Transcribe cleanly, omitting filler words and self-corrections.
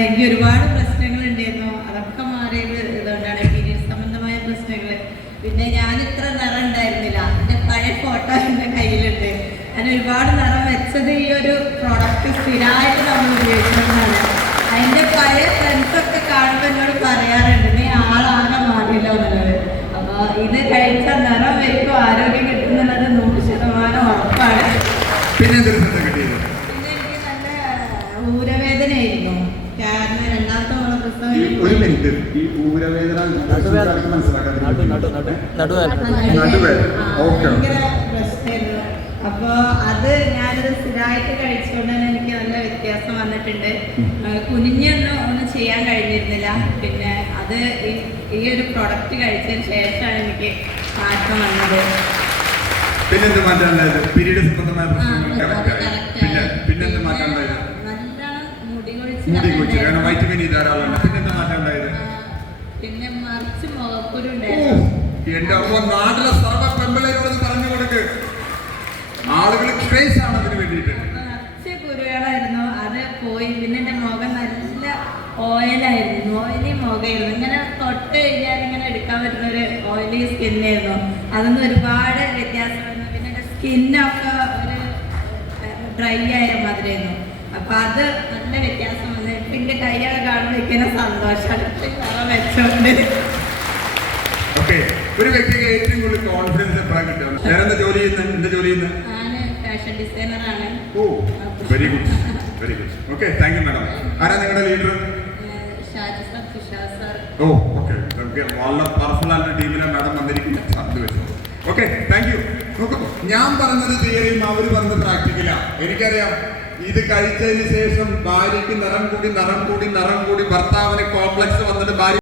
എനിക്ക് ഒരുപാട് പ്രശ്നങ്ങളുണ്ടായിരുന്നു. അതൊക്കെ മാറിയത് ഇതുകൊണ്ടാണ്, പീരിയഡ് സംബന്ധമായ പ്രശ്നങ്ങൾ. പിന്നെ ഞാൻ ഇത്ര നിറം ഉണ്ടായിരുന്നില്ല. എൻ്റെ പഴയ ഫോട്ടോ എൻ്റെ കയ്യിലുണ്ട്. ഞാൻ ഒരുപാട് നിറം വെച്ചത് ഈ ഒരു പ്രോഡക്റ്റ് സ്ഥിരമായിട്ട് നമ്മൾ ഉപയോഗിക്കുന്നതാണ്. അതിൻ്റെ പഴയ ഫ്രണ്ട്സൊക്കെ കാണുമ്പോൾ എന്നോട് പറയാറുണ്ട്, നീ ആളാകെ മാറിയല്ലോ എന്നുള്ളത്. അപ്പോൾ ഇത് കഴിച്ചാൽ നിറം വയ്ക്കും, ആരോഗ്യം കിട്ടുന്നുള്ളത് 100% ഉറപ്പാണ്. പിന്നെ എനിക്ക് നല്ല ഊരവേദനയായിരുന്നു. കാരണം രണ്ടാമത്തെ പ്രസവം ഒരു മിനിറ്റ്, ഈ ഊരവേദന ഭയങ്കര പ്രശ്നമായിരുന്നു. അപ്പോൾ അത് ഞാനത് സ്ഥിരമായിട്ട് കഴിച്ചുകൊണ്ട് തന്നെ എനിക്ക് നല്ല വ്യത്യാസം വന്നിട്ടുണ്ട്. ഒന്നും ചെയ്യാൻ കഴിഞ്ഞിരുന്നില്ല. പിന്നെ അത് ഈ ഒരു പ്രൊഡക്റ്റ് കഴിച്ചതിന് ശേഷമാണ് എനിക്ക് മാറ്റം വന്നത്. പിന്നെന്ത് മാറ്റം ഉണ്ടായത്? പീരീഡ് സംബന്ധമായ പിന്നെന്ത് മാറ്റം ഉണ്ടായത്? മുടി കൊഴിച്ചിൽ, കാരണം വൈറ്റമിൻ ഇ ധാരാളം. പിന്നെന്താ മാറ്റം ഉണ്ടായത്? പിന്നെ മറിച്ച് മുഖക്കുരു ഉണ്ടായിരുന്നു. എന്റെ അമ്മ നാട്ടിലെ സർവ പെമ്പിളേരോട് പറഞ്ഞു കൊടുക്ക്, ആളുകൾ ക്രേസ് ആണ് അതിന് വേണ്ടിയിട്ട്. നിറച്ച് കുരുകളായിരുന്നു, അത് പോയി. പിന്നെ എന്റെ മുഖം നല്ല ഓയിലായിരുന്നു, ഓയിലി മുഖമായിരുന്നു. ഇങ്ങനെ തൊട്ട് കഴിഞ്ഞാൽ ഇങ്ങനെ എടുക്കാൻ പറ്റുന്ന ഒരു ഓയിലി സ്കിന്നായിരുന്നു. അതൊന്നും ഒരുപാട് വ്യത്യാസം വന്നു. പിന്നെ എന്റെ സ്കിന്നൊക്കെ ഒരു ഡ്രൈ ആയ മാതിരിയായിരുന്നു. അപ്പൊ അത് നല്ല വ്യത്യാസം വന്നു. എന്റെ കൈയൊക്കെ കാണുമ്പോഴേക്കും സന്തോഷം വെച്ചോണ്ട്. ഒരു വ്യക്തിക്ക് ഏറ്റവും കൂടുതൽ കോൺഫിഡൻസ് എപ്പോഴാണ് കിട്ടുക? ഞാൻ എന്താ ജോലി ചെയ്യുന്നത്? എന്താ ജോലി ചെയ്യുന്നത്? ഞാന് ഫാഷൻ ഡിസൈനറാണ്. Oh, very good, very good. Okay, thank you madam. ആരാ നിങ്ങളുടെ ലീഡർ? Oh, okay. വളരെ പവർഫുൾ ആയിട്ടുള്ള ടീമിലാണ് മാഡം വന്നിരിക്കുന്നത്. Okay, thank you. നോക്കൂ, ഞാൻ പറഞ്ഞത് തിയറിയും അവർ പറഞ്ഞത് പ്രാക്ടിക്കലാ. എനിക്കറിയാം, ഇത് കഴിച്ചതിന് ശേഷം ഭാര്യയ്ക്ക് നിറം കൂടി ഭർത്താവിന് കോംപ്ലക്സ്